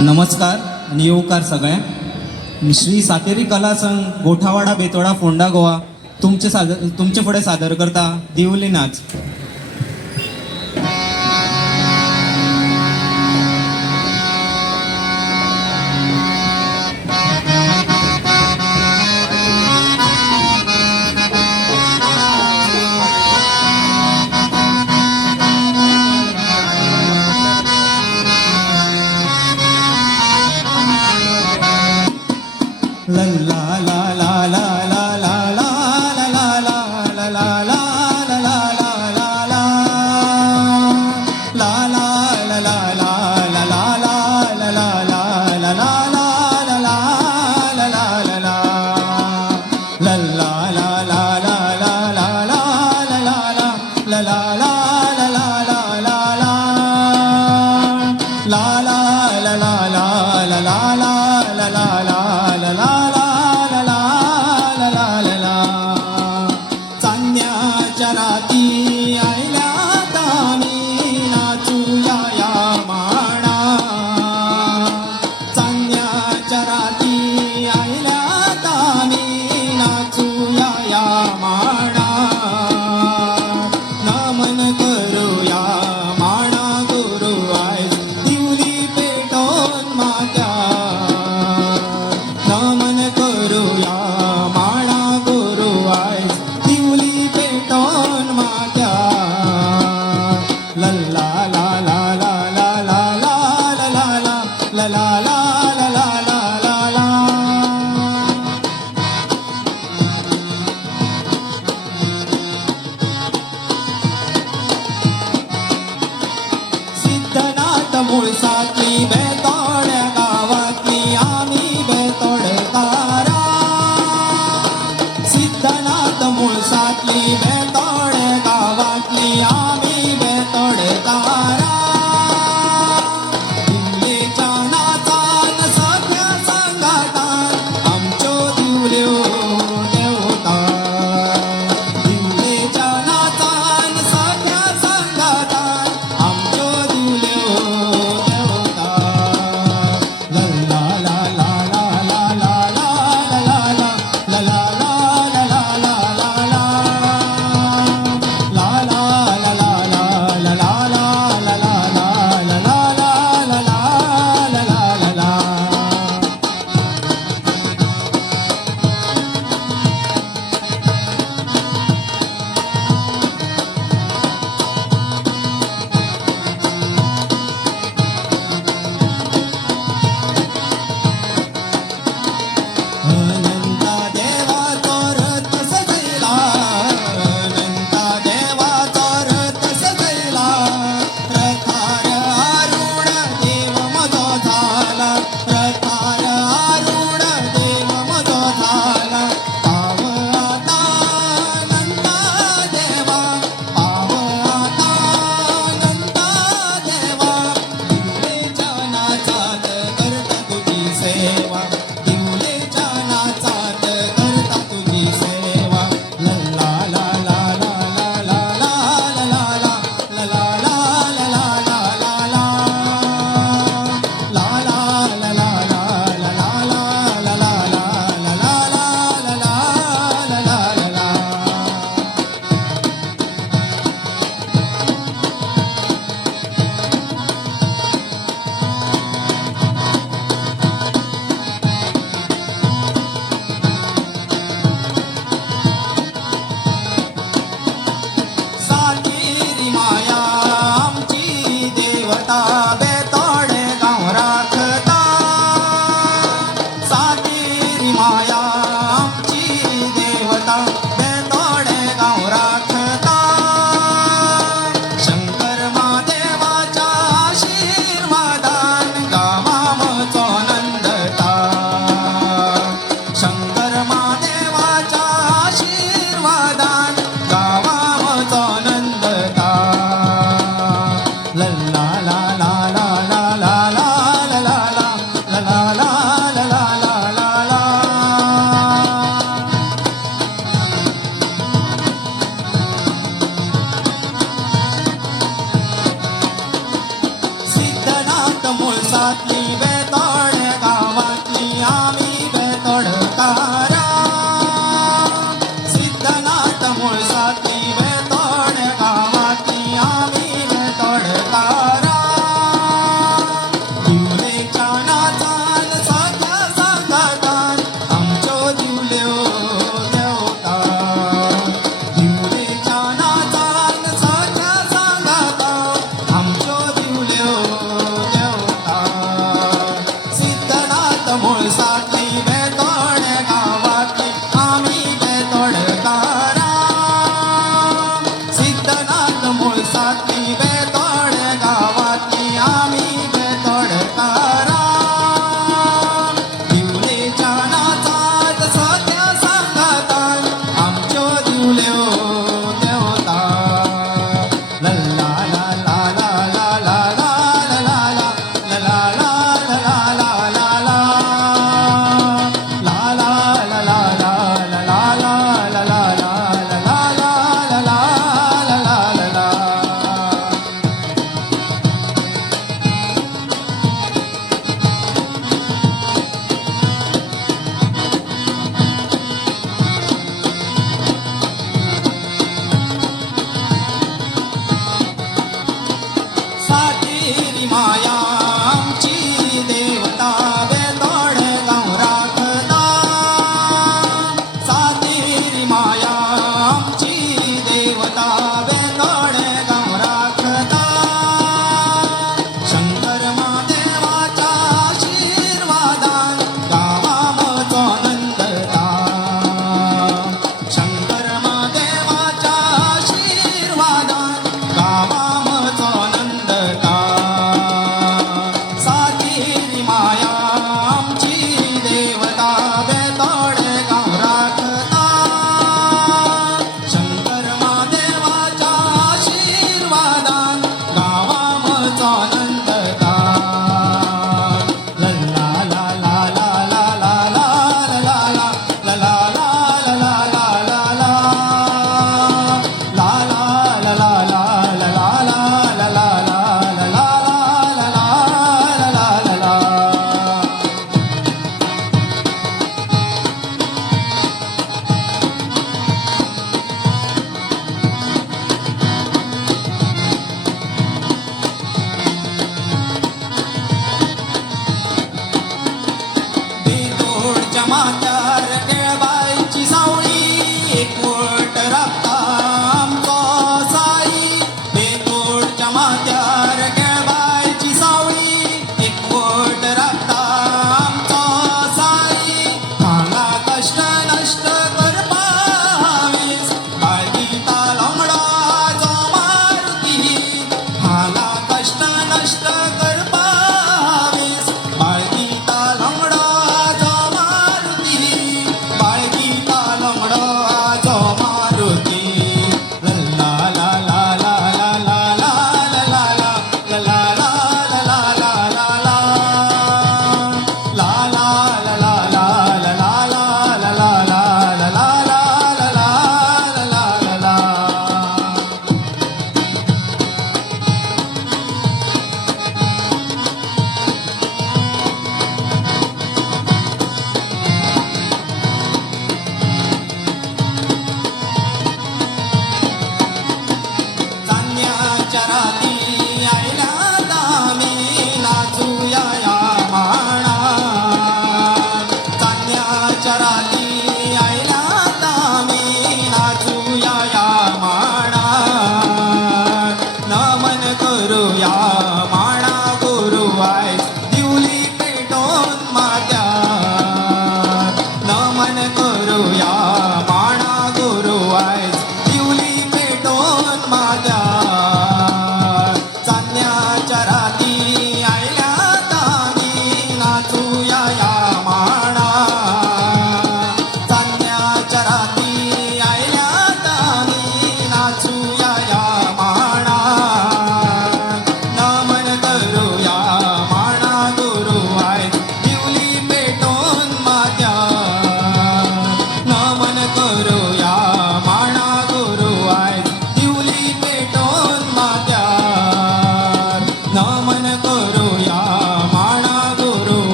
नमस्कार आणि येऊकार सगळ्या. श्री सातेरी कला संघ गोठावाडा बेतोडा फोंडा गोवा तुमचे सादर तुमचे फुडें सादर करता दिवली नाच. La la d'amore sa ti